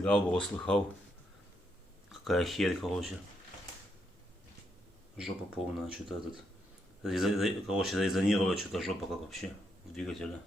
видал, было, слыхал. Какая херь, короче. Жопа полная, что-то этот. Короче, зарезонировала что-то жопа как вообще в двигателе.